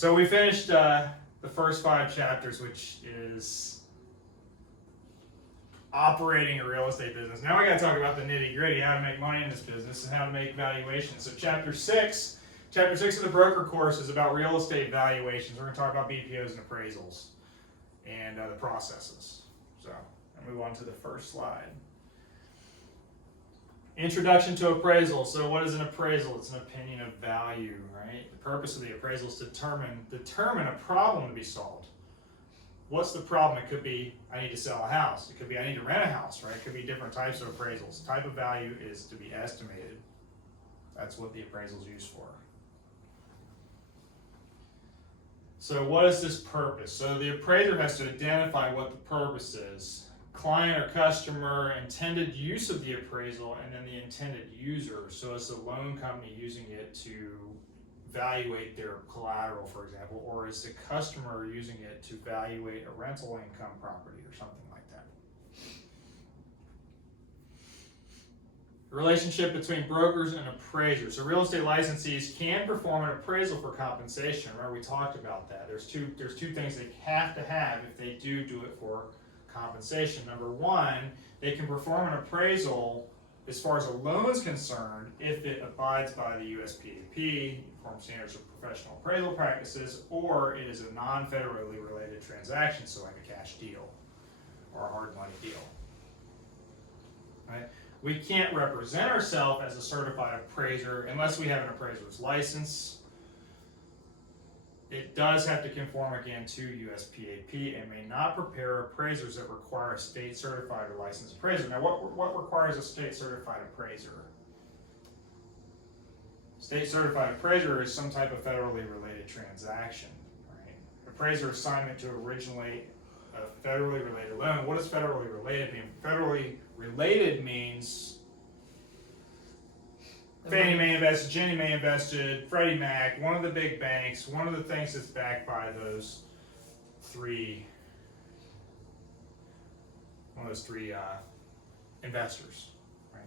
So we finished the first 5 chapters, which is operating a real estate business. Now we got to talk about the nitty gritty, how to make money in this business and how to make valuations. So chapter 6 of the broker course is about real estate valuations. We're going to talk about BPOs and appraisals and the processes. So I'll move on to the first slide. Introduction to appraisal. So what is an appraisal? It's an opinion of value, right? The purpose of the appraisal is to determine a problem to be solved. What's the problem? It could be I need to sell a house. It could be I need to rent a house, right? It could be different types of appraisals. Type of value is to be estimated. That's what the appraisal is used for. So what is this purpose? So the appraiser has to identify what the purpose is. Client or customer, intended use of the appraisal, and then the intended user. So it's the loan company using it to evaluate their collateral, for example, or is the customer using it to evaluate a rental income property or something like that. The relationship between brokers and appraisers. So real estate licensees can perform an appraisal for compensation. Remember we talked about that. There's two things they have to have if they do it for compensation. Number one, they can perform an appraisal as far as a loan is concerned if it abides by the USPAP, Uniform Standards of Professional Appraisal Practices, or it is a non-federally related transaction, so like a cash deal or a hard money deal. Right? We can't represent ourselves as a certified appraiser unless we have an appraiser's license. It does have to conform again to USPAP and may not prepare appraisers that require a state certified or licensed appraiser. Now, what requires a state certified appraiser? State certified appraiser is some type of federally related transaction, right? Appraiser assignment to originally a federally related loan. What does federally related mean? Federally related means Fannie Mae invested, Ginnie Mae invested, Freddie Mac, one of the big banks, one of the things that's backed by those three investors, right?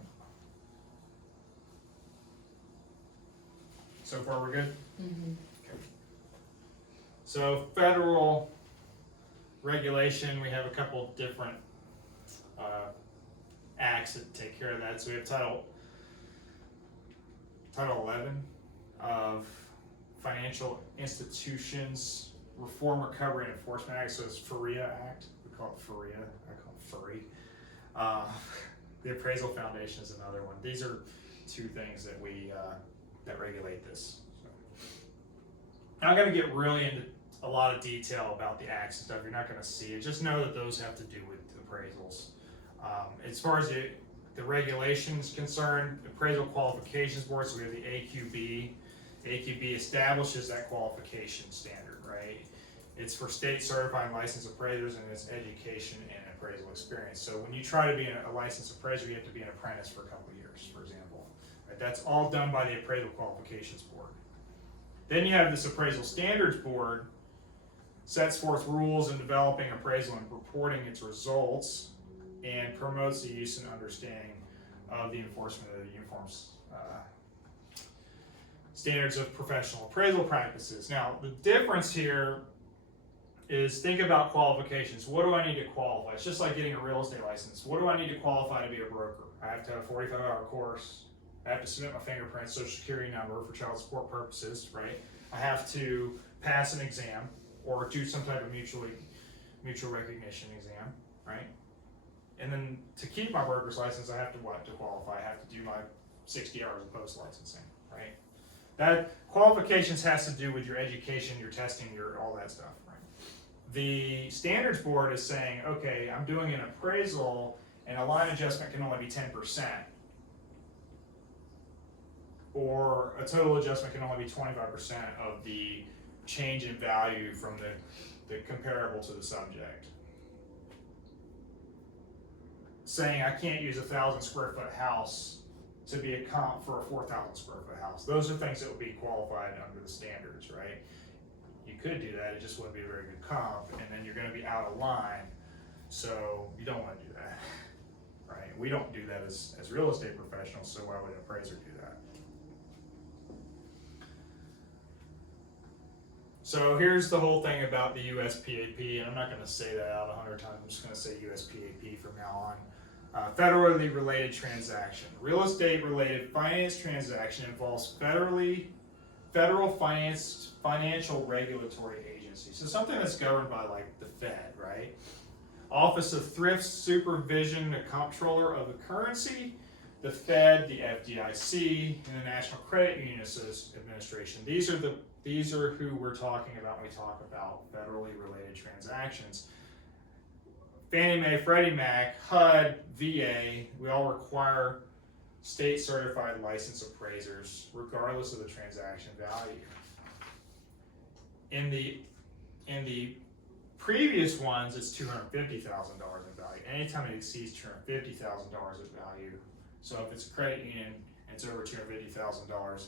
So far we're good? Mm-hmm. Okay. So federal regulation, we have a couple of different acts that take care of that. So we have Title 11 of Financial Institutions Reform, Recovery, and Enforcement Act. So it's FREA Act. We call it FREA. I call it FRE. The Appraisal Foundation is another one. These are two things that we that regulate this. So. Now I'm going to get really into a lot of detail about the acts and stuff. You're not going to see it. Just know that those have to do with appraisals. As far as the regulation is concerned, Appraisal Qualifications Board, so we have the AQB. The AQB establishes that qualification standard, right? It's for state certified and licensed appraisers, and it's education and appraisal experience. So when you try to be a licensed appraiser, you have to be an apprentice for a couple of years, for example. Right? That's all done by the Appraisal Qualifications Board. Then you have this Appraisal Standards Board, sets forth rules in developing appraisal and reporting its results, and promotes the use and understanding of the enforcement of the Uniform Standards of Professional Appraisal Practices. Now, the difference here is think about qualifications. What do I need to qualify? It's just like getting a real estate license. What do I need to qualify to be a broker? I have to have a 45-hour course. I have to submit my fingerprints, social security number for child support purposes, right? I have to pass an exam or do some type of mutual recognition exam, right? And then to keep my broker's license, I have to what? To qualify, I have to do my 60 hours of post-licensing, right? That qualifications has to do with your education, your testing, your all that stuff, right? The standards board is saying, okay, I'm doing an appraisal and a line adjustment can only be 10%. Or a total adjustment can only be 25% of the change in value from the comparable to the subject. Saying I can't use a 1,000 square foot house to be a comp for a 4,000 square foot house. Those are things that would be qualified under the standards, right? You could do that, it just wouldn't be a very good comp, and then you're going to be out of line, so you don't want to do that, right? We don't do that as real estate professionals, so why would an appraiser do that? So here's the whole thing about the USPAP, and I'm not going to say that out 100 times. I'm just going to say USPAP from now on. Federally related transaction. Real estate related finance transaction involves federal financial regulatory agencies. So something that's governed by like the Fed, right? Office of Thrift Supervision, the Comptroller of the Currency, the Fed, the FDIC, and the National Credit Union Administration. These are who we're talking about when we talk about federally related transactions. Fannie Mae, Freddie Mac, HUD, VA, we all require state certified licensed appraisers regardless of the transaction value. In the previous ones, it's $250,000 in value. Anytime it exceeds $250,000 in value, so if it's a credit union and it's over $250,000,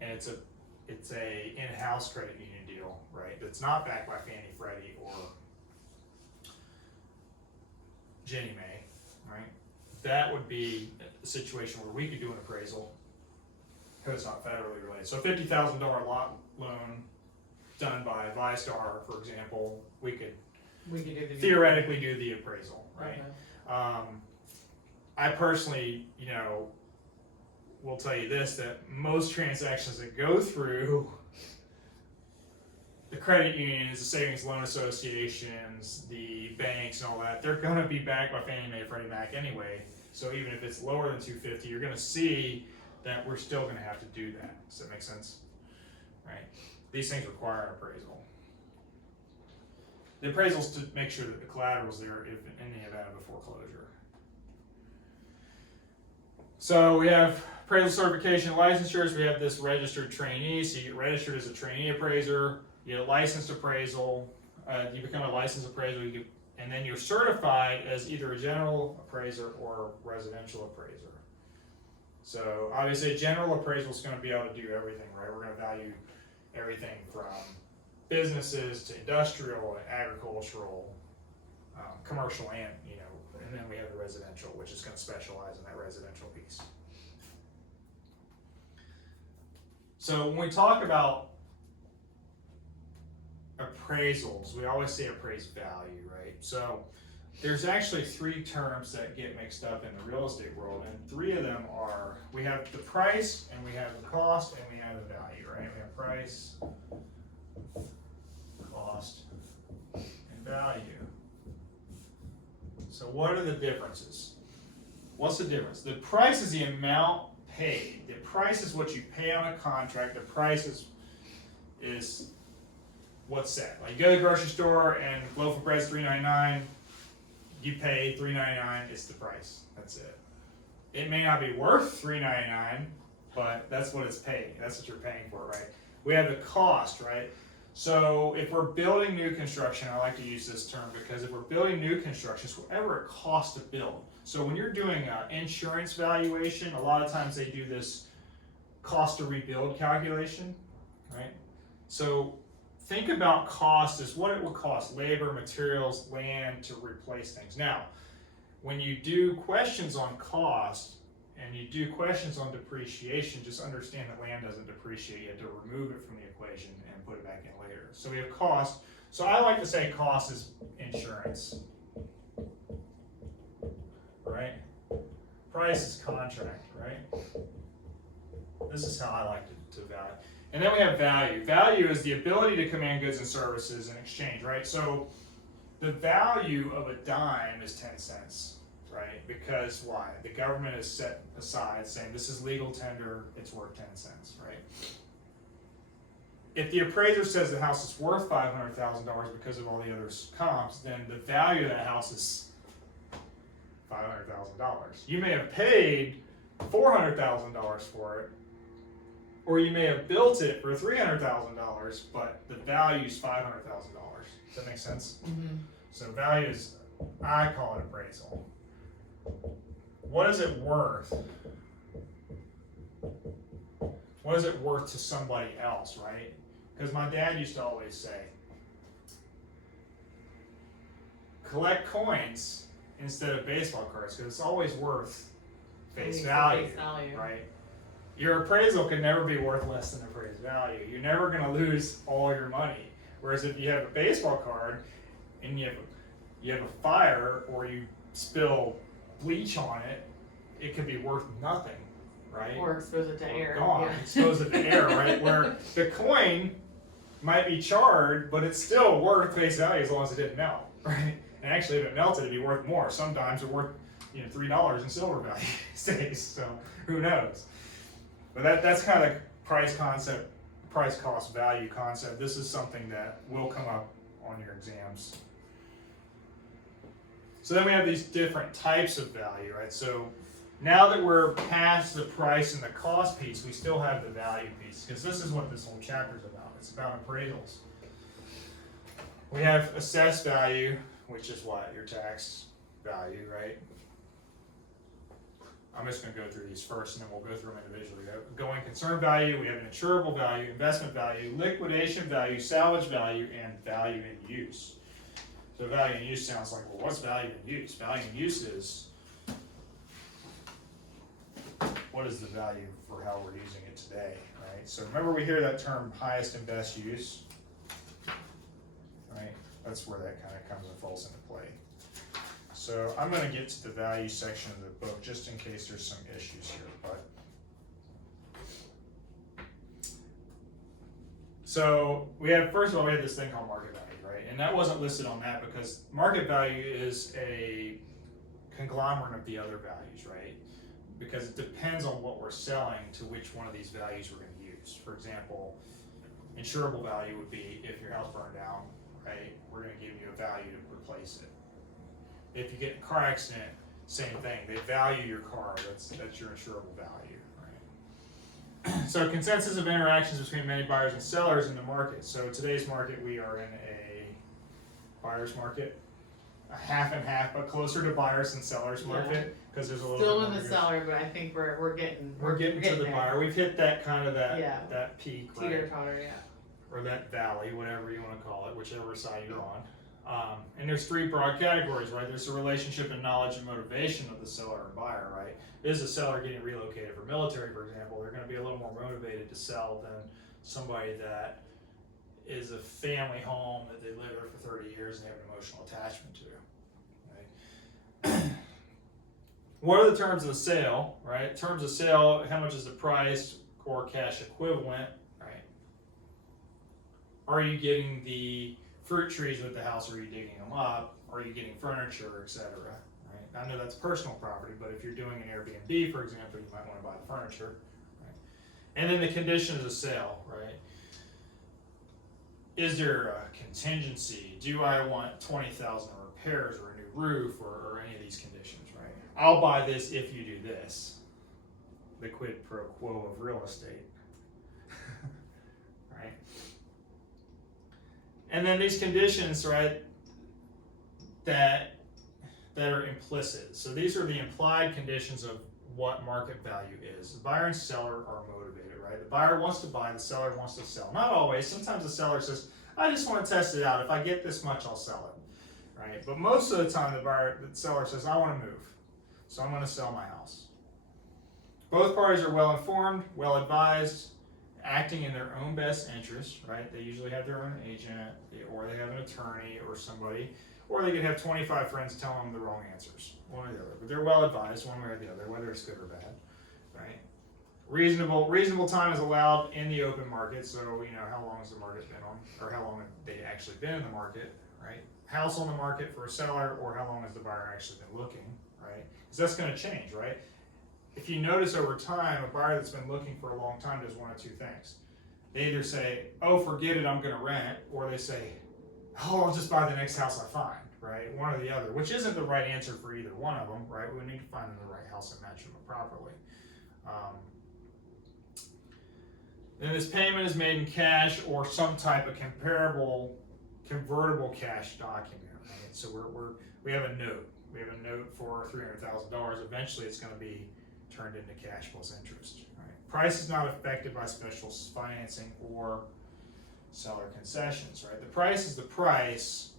and it's a in-house credit union deal, right? That's not backed by Fannie, Freddie, or Ginnie Mae, right? That would be a situation where we could do an appraisal because it's not federally related. So a $50,000 lot loan done by ViStar, for example, we could theoretically do the appraisal, right? Okay. I personally, will tell you this, that most transactions that go through the credit unions, the savings loan associations, the banks and all that, they're going to be backed by Fannie Mae, Freddie Mac anyway. So even if it's lower than 250, you're going to see that we're still going to have to do that. Does that make sense? Right? These things require an appraisal. The appraisal's to make sure that the collateral's there if in the event of a foreclosure. So we have appraisal certification licensures. We have this registered trainee. So you get registered as a trainee appraiser. You get a licensed appraisal. You become a licensed appraiser. And then you're certified as either a general appraiser or a residential appraiser. So obviously a general appraisal is going to be able to do everything, right? We're going to value everything from businesses to industrial, agricultural, commercial, and then we have the residential, which is going to specialize in that residential piece. So when we talk about appraisals, we always say appraised value, right? So there's actually three terms that get mixed up in the real estate world, and three of them are, we have the price, and we have the cost, and we have the value, right? We have price, cost, and value. So what are the differences? What's the difference? The price is the amount paid. The price is what you pay on a contract. The price is what's set. Like you go to the grocery store and loaf of bread is $3.99. You pay $3.99. It's the price. That's it. It may not be worth $3.99, but that's what it's paying. That's what you're paying for, right? We have the cost, right? So if we're building new construction, I like to use this term because if we're building new construction, it's whatever it costs to build. So when you're doing an insurance valuation, a lot of times they do this cost to rebuild calculation, right? So think about cost as what it would cost, labor, materials, land to replace things. Now, when you do questions on cost and you do questions on depreciation, just understand that land doesn't depreciate. You have to remove it from the equation and put it back in later. So we have cost. So I like to say cost is insurance, right? Price is contract, right? This is how I like to value. And then we have value. Value is the ability to command goods and services in exchange, right? So the value of a dime is 10 cents, right? Because why? The government has set aside saying this is legal tender, it's worth 10 cents, right? If the appraiser says the house is worth $500,000 because of all the other comps, then the value of that house is $500,000. You may have paid $400,000 for it, or you may have built it for $300,000, but the value is $500,000. Does that make sense? Mm-hmm. So value is, I call it appraisal. What is it worth? What is it worth to somebody else, right? Because my dad used to always say, collect coins instead of baseball cards, because it's always worth face value, right? your appraisal can never be worth less than appraised value. You're never going to lose all your money. Whereas if you have a baseball card and you have a fire or you spill bleach on it, it could be worth nothing, right? Or expose it to air. Gone. Yeah. Expose it to air, right? Where the coin might be charred, but it's still worth face value as long as it didn't melt, right? And actually, if it melted, it'd be worth more. Sometimes it's worth $3 in silver value these days. So who knows? But that's kind of the price cost value concept. This is something that will come up on your exams. So then we have these different types of value, right? So now that we're past the price and the cost piece, we still have the value piece, because this is what this whole chapter is about. It's about appraisals. We have assessed value, which is what? Your tax value, right? I'm just going to go through these first, and then we'll go through them individually. We have going concern value, we have an insurable value, investment value, liquidation value, salvage value, and value in use. So value in use sounds like, well, what's value in use? Value in use is, what is the value for how we're using it today, right? So remember we hear that term highest and best use, right? That's where that kind of comes and falls into play. So I'm going to get to the value section of the book just in case there's some issues here. But so first of all, we have this thing called market value, right? And that wasn't listed on that because market value is a conglomerate of the other values, right? Because it depends on what we're selling to which one of these values we're going to use. For example, insurable value would be if your house burned down, right? We're going to give you a value to replace it. If you get in a car accident, same thing. They value your car. That's your insurable value, right? So consensus of interactions between many buyers and sellers in the market. So today's market, we are in a buyer's market, a half and half, but closer to buyers than sellers market because there's a little still bit in more the seller, but I think we're getting to the there. buyer. We've hit that kind of that peak, right? Teeter-totter, yeah. Or that valley, whatever you want to call it, whichever side you're on. And there's three broad categories, right? There's the relationship and knowledge and motivation of the seller and buyer, right? Is a seller getting relocated for military, for example, they're going to be a little more motivated to sell than somebody that is a family home that they live there for 30 years and they have an emotional attachment to, right? What are the terms of the sale, right? Terms of sale, how much is the price or cash equivalent, right? Are you getting the fruit trees with the house, or are you digging them up? Are you getting furniture, etc.? Right? I know that's personal property, but if you're doing an Airbnb, for example, you might want to buy the furniture. Right? And then the conditions of sale, right? Is there a contingency? Do I want 20,000 repairs or a new roof or any of these conditions, right? I'll buy this if you do this. The quid pro quo of real estate. Right? And then these conditions, right, that are implicit. So these are the implied conditions of what market value is. The buyer and seller are motivated, right? The buyer wants to buy, the seller wants to sell. Not always. Sometimes the seller says, I just want to test it out. If I get this much, I'll sell it, right? But most of the time, the seller says, I want to move, so I'm going to sell my house. Both parties are well informed, well advised, acting in their own best interest, right? They usually have their own agent, or they have an attorney or somebody, or they could have 25 friends telling them the wrong answers, one or the other. But they're well advised one way or the other, whether it's good or bad, right? Reasonable time is allowed in the open market, so how long has the market been on, or how long have they actually been in the market, right? House on the market for a seller, or how long has the buyer actually been looking, right? Because that's going to change, right? If you notice over time, a buyer that's been looking for a long time does one of two things. They either say, oh, forget it, I'm going to rent, or they say, oh, I'll just buy the next house I find, right? One or the other, which isn't the right answer for either one of them, right? We need to find them the right house and match them properly. Then this payment is made in cash or some type of convertible cash document, right? So we have a note. We have a note for $300,000. Eventually, it's going to be turned into cash plus interest. Right? Price is not affected by special financing or seller concessions. Right? The price is the price.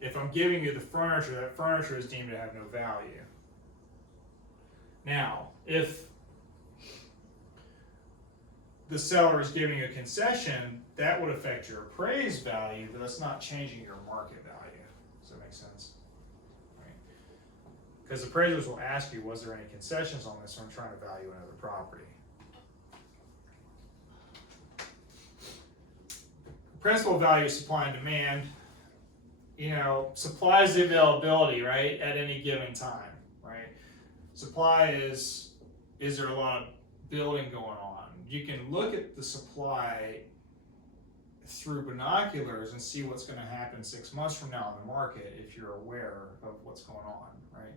If I'm giving you the furniture, that furniture is deemed to have no value. Now, if the seller is giving a concession, that would affect your appraised value, but that's not changing your market value. Does that make sense? Right? Because appraisers will ask you, was there any concessions on this, or I'm trying to value another property. Principal value is supply and demand. You know, supply is the availability, right, at any given time, right? Supply is there a lot of building going on? You can look at the supply through binoculars and see what's going to happen 6 months from now in the market if you're aware of what's going on, right?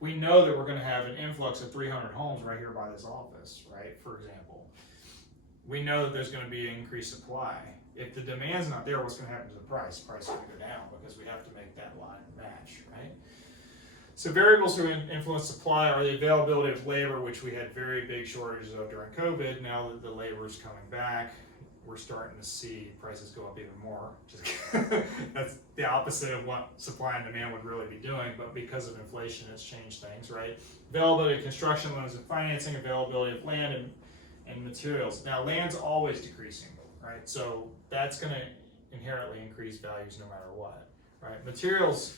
We know that we're going to have an influx of 300 homes right here by this office, right, for example. We know that there's going to be increased supply. If the demand's not there, what's going to happen to the price? The price is going to go down because we have to make that line match, right? So variables who influence supply are the availability of labor, which we had very big shortages of during COVID. Now that the labor is coming back, we're starting to see prices go up even more. That's the opposite of what supply and demand would really be doing, but because of inflation, it's changed things, right? Availability of construction loans and financing, availability of land and materials. Now, land's always decreasing, right? So that's going to inherently increase values no matter what, right? Materials,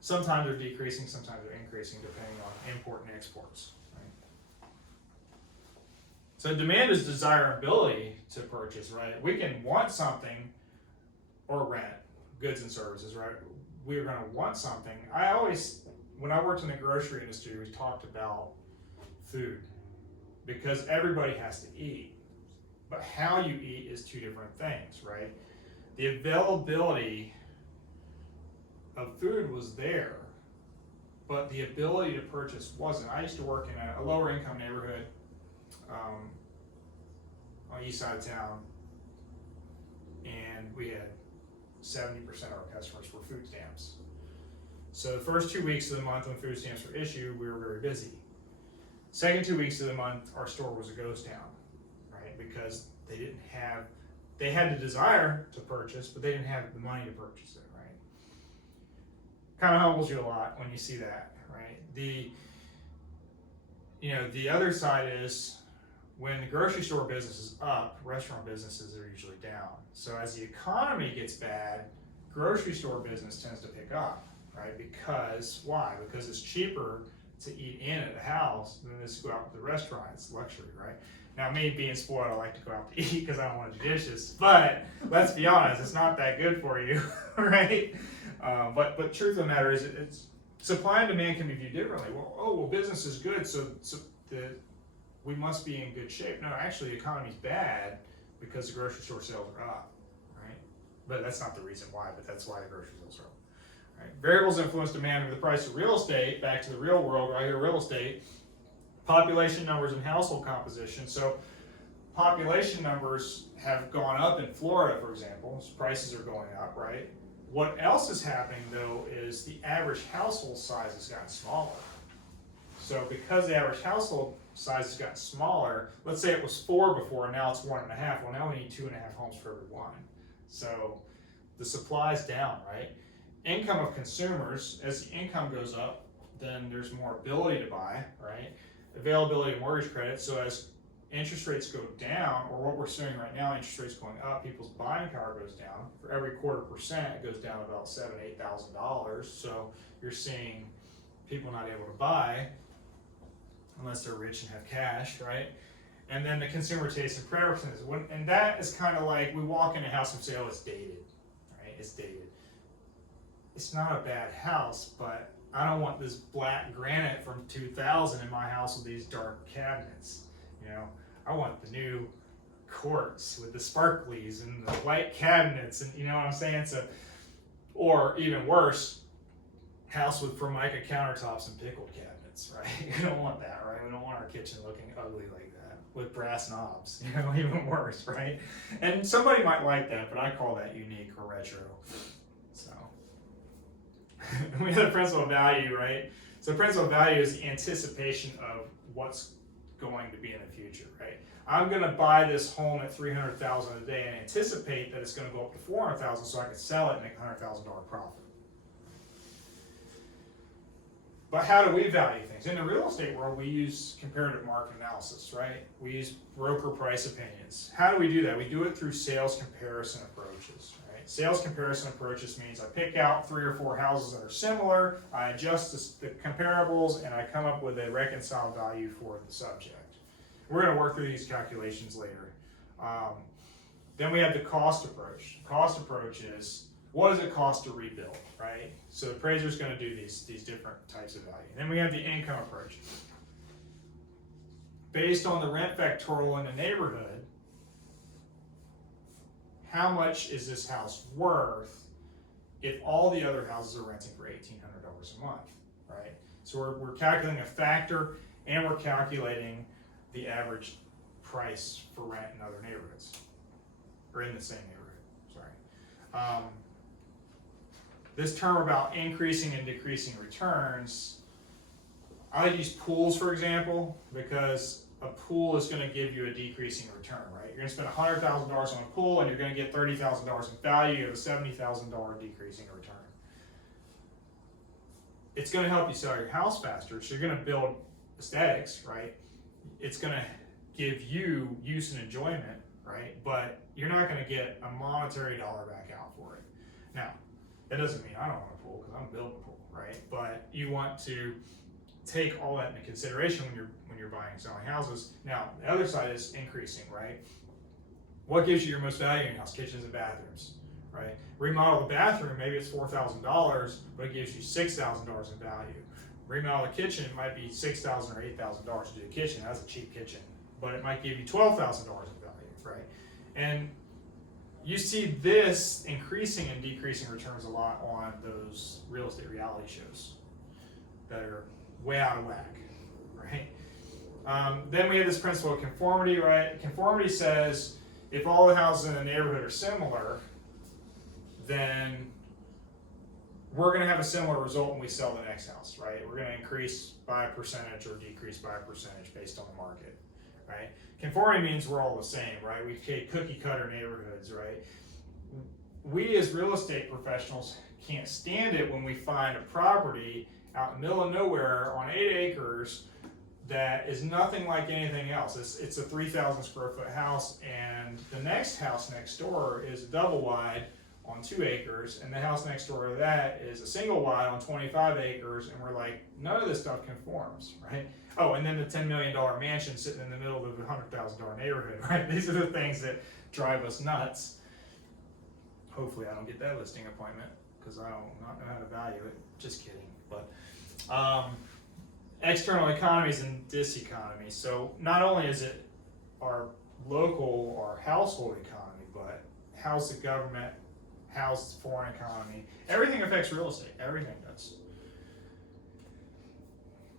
sometimes they're decreasing, sometimes they're increasing, depending on import and exports, right? So demand is desirability to purchase, right? We can want something or rent goods and services, right? We're going to want something. When I worked in the grocery industry, we talked about food because everybody has to eat. But how you eat is two different things, right? The availability of food was there, but the ability to purchase wasn't. I used to work in a lower income neighborhood on the east side of town, and we had 70% of our customers were food stamps. So the first 2 weeks of the month when food stamps were issued, we were very busy. Second 2 weeks of the month, our store was a ghost town, right? Because they had the desire to purchase, but they didn't have the money to purchase it, right? Kind of humbles you a lot when you see that, right? The other side is when the grocery store business is up, restaurant businesses are usually down. So as the economy gets bad, grocery store business tends to pick up, right? Because why? Because it's cheaper to eat in at the house than it is to go out to the restaurant. It's luxury, right? Now, me being spoiled, I like to go out to eat because I don't want to do dishes. But let's be honest, it's not that good for you, right? But truth of the matter is, it's supply and demand can be viewed differently. Well, business is good, so we must be in good shape. No, actually, the economy's bad because the grocery store sales are up, right? But that's not the reason why, but that's why the grocery sales are up. Right? Variables influence demand over the price of real estate. Back to the real world, right here, real estate. Population numbers and household composition. So population numbers have gone up in Florida, for example. So prices are going up, right? What else is happening, though, is the average household size has gotten smaller. So because the average household size has gotten smaller, let's say it was 4 before, and now it's 1.5. Well, now we need 2.5 homes for every one. So the supply's down, right? Income of consumers, as the income goes up, then there's more ability to buy, right? Availability of mortgage credit. So as interest rates go down, or what we're seeing right now, interest rates going up, people's buying power goes down. For every 0.25%, it goes down about $7,000 to $8,000. So you're seeing people not able to buy unless they're rich and have cash, right? And then the consumer taste and preferences. And that is kind of like we walk in a house and say, oh, it's dated, right? It's dated. It's not a bad house, but I don't want this black granite from 2000 in my house with these dark cabinets. I want the new quartz with the sparklies and the white cabinets, and you know what I'm saying? So, or even worse, house with Formica countertops and pickled cabinets, right? We don't want that, right? We don't want our kitchen looking ugly like that with brass knobs, even worse, right? And somebody might like that, but I call that unique or retro. So we have the principal value, right? So principal value is the anticipation of what's going to be in the future, right? I'm going to buy this home at $300,000 a day and anticipate that it's going to go up to $400,000 so I can sell it and make $100,000 profit. But how do we value things? In the real estate world, we use comparative market analysis, right? We use broker price opinions. How do we do that? We do it through sales comparison approaches, right? Sales comparison approaches means I pick out 3 or 4 houses that are similar, I adjust the comparables, and I come up with a reconciled value for the subject. We're going to work through these calculations later. Then we have the cost approach. Cost approach is, what does it cost to rebuild, right? So the appraiser's going to do these different types of value. Then we have the income approach. Based on the rent factorial in the neighborhood, how much is this house worth if all the other houses are renting for $1,800 a month, right? So we're calculating a factor, and we're calculating the average price for rent in other neighborhoods, or in the same neighborhood, sorry. This term about increasing and decreasing returns, I like to use pools, for example, because a pool is going to give you a decreasing return, right? You're going to spend $100,000 on a pool, and you're going to get $30,000 in value. You have a $70,000 decreasing return. It's going to help you sell your house faster, so you're going to build aesthetics, right? It's going to give you use and enjoyment, right? But you're not going to get a monetary dollar back out for it. Now, that doesn't mean I don't want a pool, because I'm building a pool, right? But you want to take all that into consideration when you're buying and selling houses. Now, the other side is increasing, right? What gives you your most value in your house? Kitchens and bathrooms, right? Remodel the bathroom, maybe it's $4,000, but it gives you $6,000 in value. Remodel the kitchen, it might be $6,000 or $8,000 to do the kitchen. That's a cheap kitchen, but it might give you $12,000 in value, right? And you see this increasing and decreasing returns a lot on those real estate reality shows that are way out of whack, right? Then we have this principle of conformity, right? Conformity says if all the houses in the neighborhood are similar, then we're going to have a similar result when we sell the next house, right? We're going to increase by a percentage or decrease by a percentage based on the market, right? Conformity means we're all the same, right? We take cookie cutter neighborhoods, right? We as real estate professionals can't stand it when we find a property out in the middle of nowhere on 8 acres that is nothing like anything else. It's a 3,000 square foot house, and the next house next door is a double wide on 2 acres, and the house next door to that is a single wide on 25 acres, and we're like, none of this stuff conforms, right? Oh, and then the $10 million mansion sitting in the middle of a $100,000 neighborhood, right? These are the things that drive us nuts. Hopefully I don't get that listing appointment, because I don't not know how to value it. Just kidding. But external economies and diseconomy. So not only is it our local or household economy, but how's the government, how's the foreign economy? Everything affects real estate. Everything does.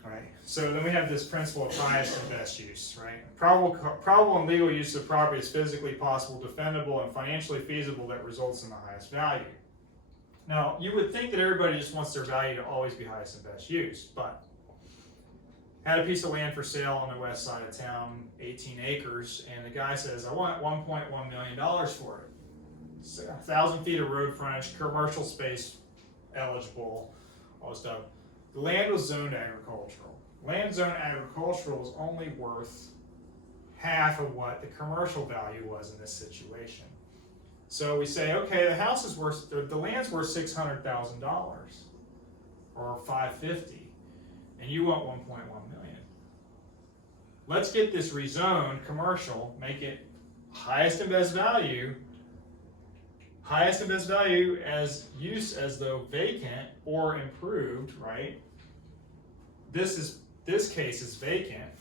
All right. So then we have this principle of highest and best use, right? Probable and legal use of property is physically possible, defendable, and financially feasible that results in the highest value. Now, you would think that everybody just wants their value to always be highest and best use, but had a piece of land for sale on the west side of town, 18 acres, and the guy says, I want $1.1 million for it. So 1,000 feet of road frontage, commercial space eligible, all this stuff. The land was zoned agricultural. Land zoned agricultural is only worth half of what the commercial value was in this situation. So we say, okay, the house is worth, the land's worth $600,000 or $550,000, and you want $1.1 million. Let's get this rezoned commercial, make it highest and best value as use as though vacant or improved, right? This case is vacant.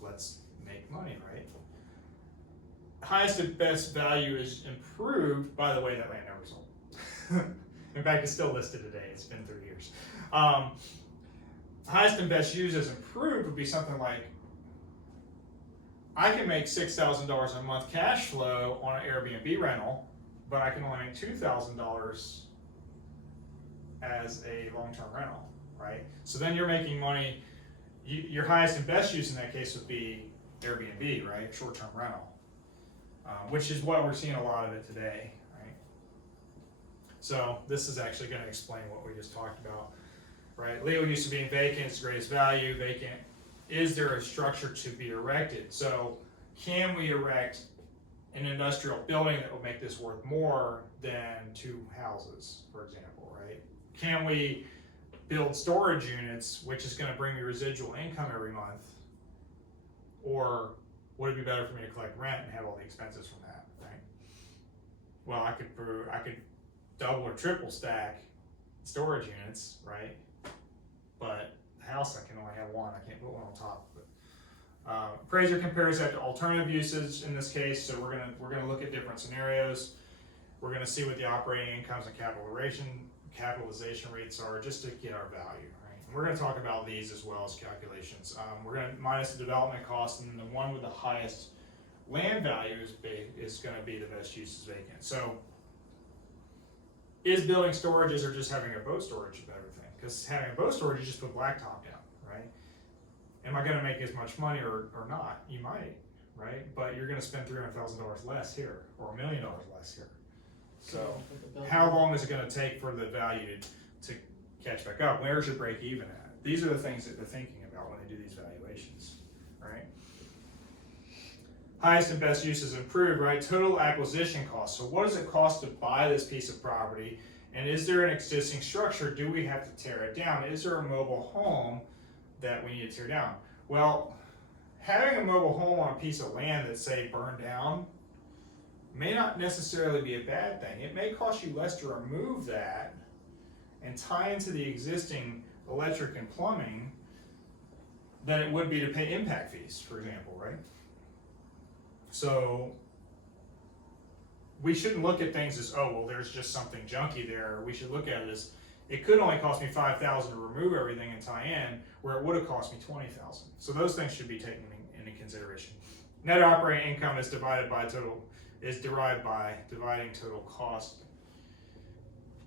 Let's make money, right? Highest and best value is improved. By the way, that land never sold. In fact, it's still listed today. It's been 3 years. Highest and best use as improved would be something like, I can make $6,000 a month cash flow on an Airbnb rental, but I can only make $2,000 as a long-term rental, right? So then you're making money. Your highest and best use in that case would be Airbnb, right? Short-term rental. Which is what we're seeing a lot of it today, right? So this is actually going to explain what we just talked about. right? Legal use of being vacant is the greatest value. Vacant, is there a structure to be erected? So can we erect an industrial building that will make this worth more than 2 houses, for example, right? Can we build storage units, which is gonna bring me residual income every month? Or would it be better for me to collect rent and have all the expenses from that, right? Well, I could double or triple stack storage units, right? But the house, I can only have one, I can't put one on top of it. Appraiser compares that to alternative usage in this case, so we're gonna look at different scenarios. We're gonna see what the operating incomes and capitalization rates are, just to get our value, right? And we're gonna talk about these as well as calculations. We're gonna minus the development cost, and the one with the highest land value is gonna be the best use is vacant. So, is building storages or just having a boat storage a better thing? Because having a boat storage, you just put blacktop down, right? Am I gonna make as much money or not? You might, right? But you're gonna spend $300,000 less here, or $1 million less here. So how long is it gonna take for the value to catch back up? Where's your break even at? These are the things that they're thinking about when they do these valuations, right? Highest and best use is improved, right? Total acquisition cost. So what does it cost to buy this piece of property? And is there an existing structure? Do we have to tear it down? Is there a mobile home that we need to tear down? Well, having a mobile home on a piece of land that's, say, burned down may not necessarily be a bad thing. It may cost you less to remove that and tie into the existing electric and plumbing than it would be to pay impact fees, for example, right? So we shouldn't look at things as, oh, well, there's just something junky there. We should look at it as, it could only cost me $5,000 to remove everything and tie in, where it would have cost me $20,000. So those things should be taken into consideration. Net operating income is derived by dividing total cost,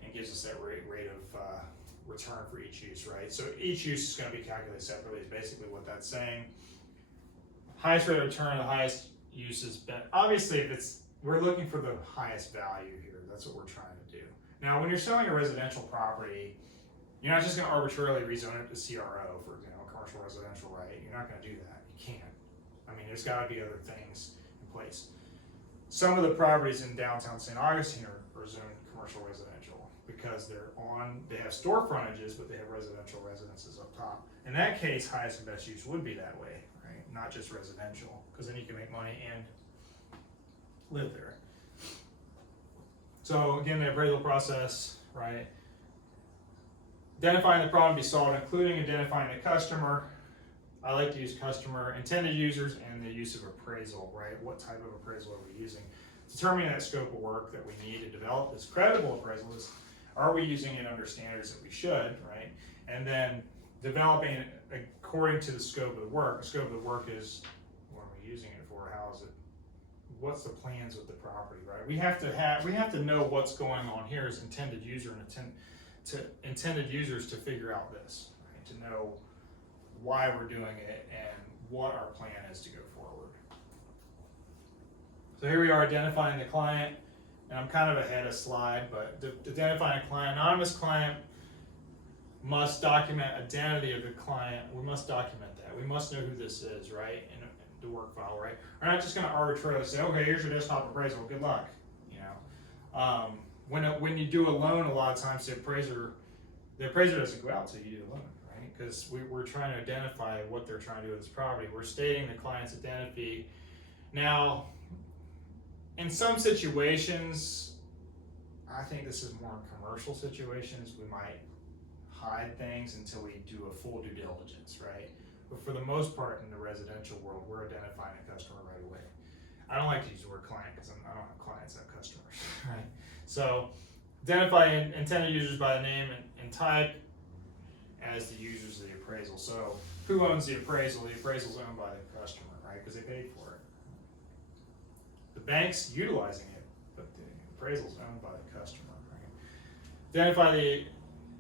and gives us that rate of return for each use, right? So each use is going to be calculated separately, is basically what that's saying. Highest rate of return, the highest use is obviously we're looking for the highest value here. That's what we're trying to do. Now, when you're selling a residential property, you're not just going to arbitrarily rezone it to CRO, for example, commercial residential, right? You're not going to do that. You can't. I mean, there's got to be other things in place. Some of the properties in downtown St. Augustine are zoned commercial residential because they have store frontages, but they have residential residences up top. In that case, highest and best use would be that way, right? Not just residential, because then you can make money and live there. So again, the appraisal process, right? Identifying the problem to be solved, including identifying the customer. I like to use customer, intended users, and the use of appraisal, right? What type of appraisal are we using? Determining that scope of work that we need to develop this credible appraisal is, are we using it under standards that we should, right? And then developing it according to the scope of the work. The scope of the work is, what are we using it for? How is it? What's the plans with the property, right? We have to know what's going on here as intended user and intended users to figure out this, right? To know why we're doing it and what our plan is to go forward. So here we are identifying the client, and I'm kind of ahead of slide, but identifying a client, anonymous client must document identity of the client. We must document that. We must know who this is, right? In the work file, right? We're not just going to arbitrarily say, okay, here's your desktop appraisal, good luck, you know. When you do a loan, a lot of times the appraiser doesn't go out till you do the loan, right? Because we're trying to identify what they're trying to do with this property. We're stating the client's identity. Now, in some situations, I think this is more in commercial situations, we might hide things until we do a full due diligence, right? But for the most part in the residential world, we're identifying a customer right away. I don't like to use the word client because I don't have clients, I have customers, right? So identify intended users by name and type as the users of the appraisal. So who owns the appraisal? The appraisal is owned by the customer, right? Because they paid for it. The bank's utilizing it, but the appraisal is owned by the customer, right? Identify the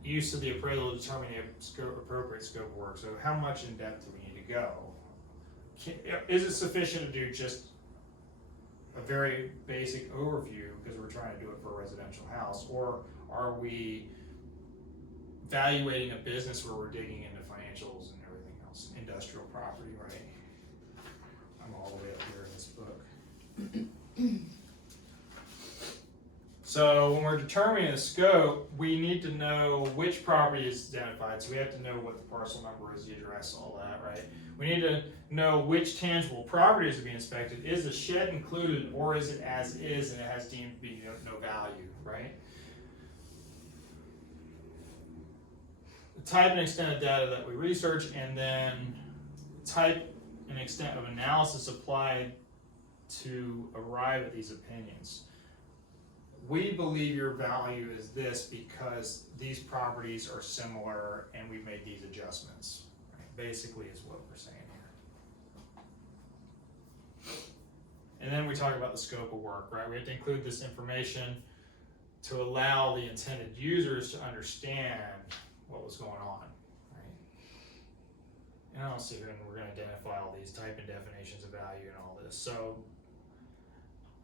use of the appraisal to determine the appropriate scope of work. So how much in depth do we need to go? Is it sufficient to do just a very basic overview because we're trying to do it for a residential house, or are we evaluating a business where we're digging into financials and everything else, industrial property, right? I'm all the way up here in this book. So when we're determining the scope, we need to know which property is identified. So we have to know what the parcel number is, the address, all that, right? We need to know which tangible properties are being inspected. Is the shed included, or is it as is and it has deemed to be no value, right? The type and extent of data that we research, and then type and extent of analysis applied to arrive at these opinions. We believe your value is this because these properties are similar and we've made these adjustments. Right? Basically is what we're saying here. And then we talk about the scope of work, right? We have to include this information to allow the intended users to understand what was going on, right? And I'll sit here and we're going to identify all these type and definitions of value and all this. So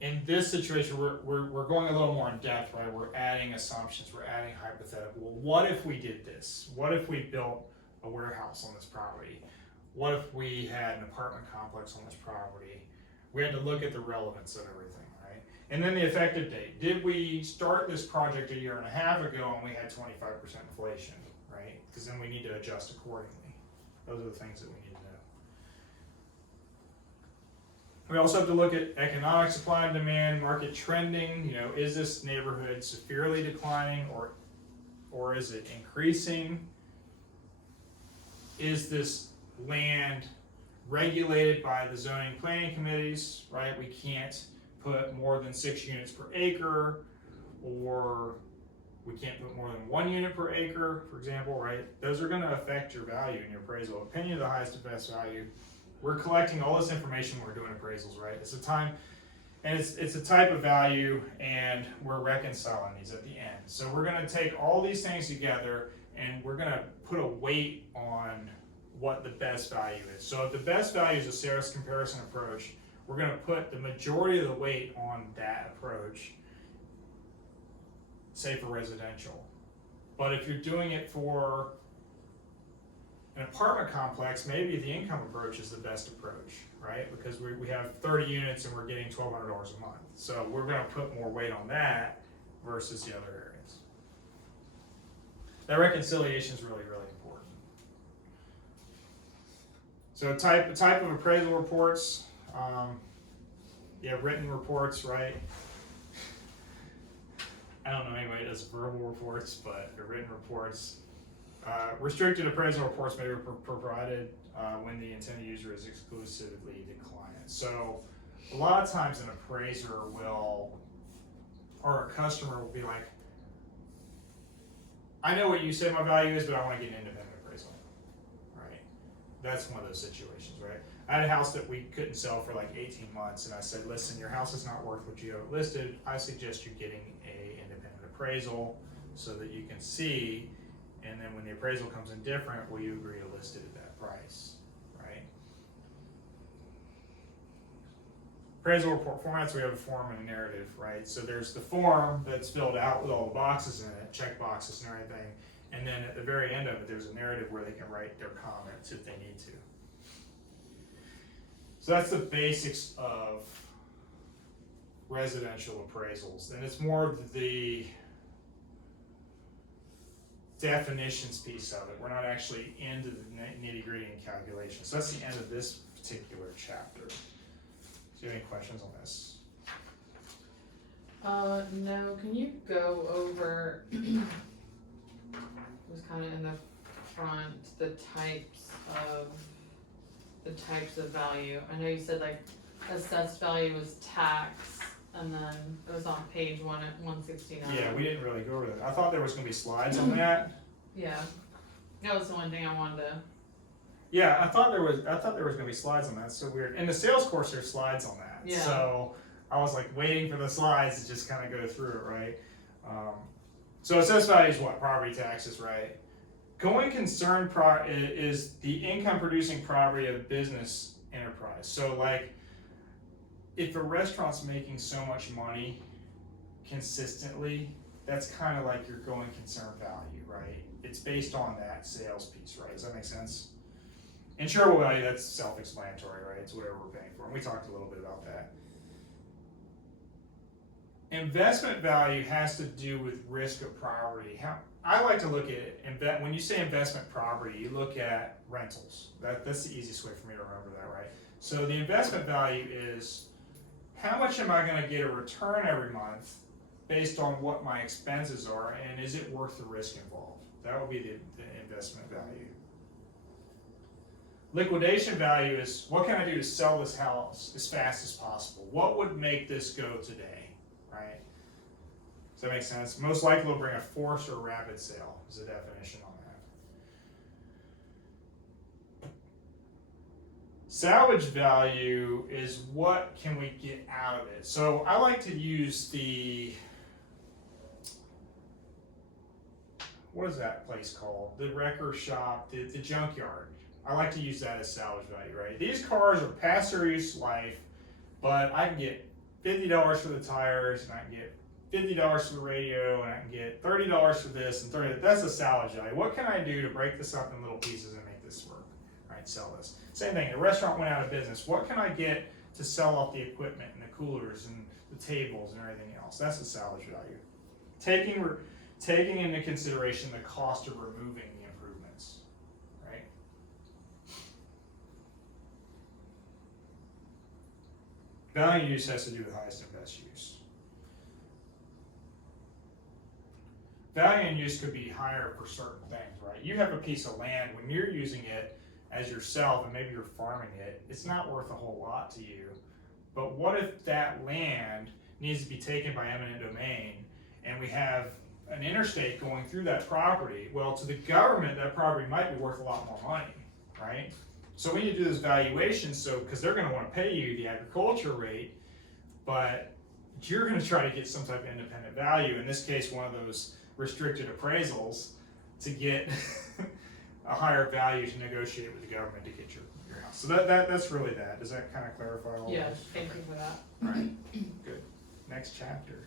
in this situation, we're going a little more in depth, right? We're adding assumptions, we're adding hypothetical. Well, what if we did this? What if we built a warehouse on this property? What if we had an apartment complex on this property? We had to look at the relevance of everything, right? And then the effective date. Did we start this project a year and a half ago and we had 25% inflation, right? Because then we need to adjust accordingly. Those are the things that we need to know. We also have to look at economic supply and demand, market trending. You know, is this neighborhood severely declining or is it increasing? Is this land regulated by the zoning planning committees, right? We can't put more than 6 units per acre, or we can't put more than 1 unit per acre, for example, right? Those are gonna affect your value in your appraisal. Opinion of the highest and best value. We're collecting all this information when we're doing appraisals, right? It's a time, and it's a type of value, and we're reconciling these at the end. So we're gonna take all these things together, and we're gonna put a weight on what the best value is. So if the best value is a sales comparison approach, we're gonna put the majority of the weight on that approach, say for residential. But if you're doing it for an apartment complex, maybe the income approach is the best approach, right? Because we have 30 units and we're getting $1,200 a month. So we're gonna put more weight on that versus the other areas. That reconciliation is really, really important. So type of appraisal reports, you have written reports, right? I don't know anybody that does verbal reports, but the written reports. Restricted appraisal reports may be provided when the intended user is exclusively the client. So a lot of times an appraiser will, or a customer will be like, I know what you say my value is, but I want to get an independent appraisal, right? That's one of those situations, right? I had a house that we couldn't sell for like 18 months, and I said, listen, your house is not worth what you have it listed. I suggest you getting a independent appraisal so that you can see. And then when the appraisal comes in different, will you agree to list it at that price, right? Appraisal report formats, we have a form and a narrative, right? So there's the form that's filled out with all the boxes in it, check boxes and everything. And then at the very end of it, there's a narrative where they can write their comments if they need to. So that's the basics of residential appraisals. And it's more of the definitions piece of it. We're not actually into the nitty-gritty and calculations. So that's the end of this particular chapter. Do you have any questions on this? No, can you go over, it was kind of in the front, the types of value. I know you said like assessed value was tax, and then it was on page 169. Yeah, we didn't really go over that. I thought there was gonna be slides on that. Yeah, that was the one thing I wanted to. Yeah, I thought there was gonna be slides on that. It's so weird. In the sales course, there's slides on that. Yeah. So I was like waiting for the slides to just kind of go through it, right? So assessed value is what? Property taxes, right? Going concern is the income producing property of a business enterprise. So like, if a restaurant's making so much money consistently, that's kind of like your going concern value, right? It's based on that sales piece, right? Does that make sense? Insurable value, that's self-explanatory, right? It's whatever we're paying for, and we talked a little bit about that. Investment value has to do with risk of property. I like to look at when you say investment property, you look at rentals. That's the easiest way for me to remember that, right? So the investment value is how much am I going to get a return every month based on what my expenses are, and is it worth the risk involved? That would be the investment value. Liquidation value is what can I do to sell this house as fast as possible? What would make this go today, right? Does that make sense? Most likely will bring a forced or rapid sale is the definition on that. Salvage value is what can we get out of it. So I like to use what is that place called? The wrecker shop, the junkyard. I like to use that as salvage value, right? These cars are past their use life, but I can get $50 for the tires, and I can get $50 for the radio, and I can get $30 for this, and $30. That's a salvage value. What can I do to break this up in little pieces and make this work? Right, sell this. Same thing, the restaurant went out of business. What can I get to sell off the equipment and the coolers and the tables and everything else? That's the salvage value. Taking into consideration the cost of removing the improvements, right? Value use has to do with highest and best use. Value and use could be higher for certain things, right? You have a piece of land, when you're using it as yourself and maybe you're farming it, it's not worth a whole lot to you. But what if that land needs to be taken by eminent domain and we have an interstate going through that property? Well, to the government, that property might be worth a lot more money, right? So we need to do this valuation, because they're going to want to pay you the agriculture rate, but you're going to try to get some type of independent value. In this case, one of those restricted appraisals to get a higher value to negotiate with the government to get your house. So that's really that. Does that kind of clarify all Yes, this? thank you for that. Right. Good. Next chapter.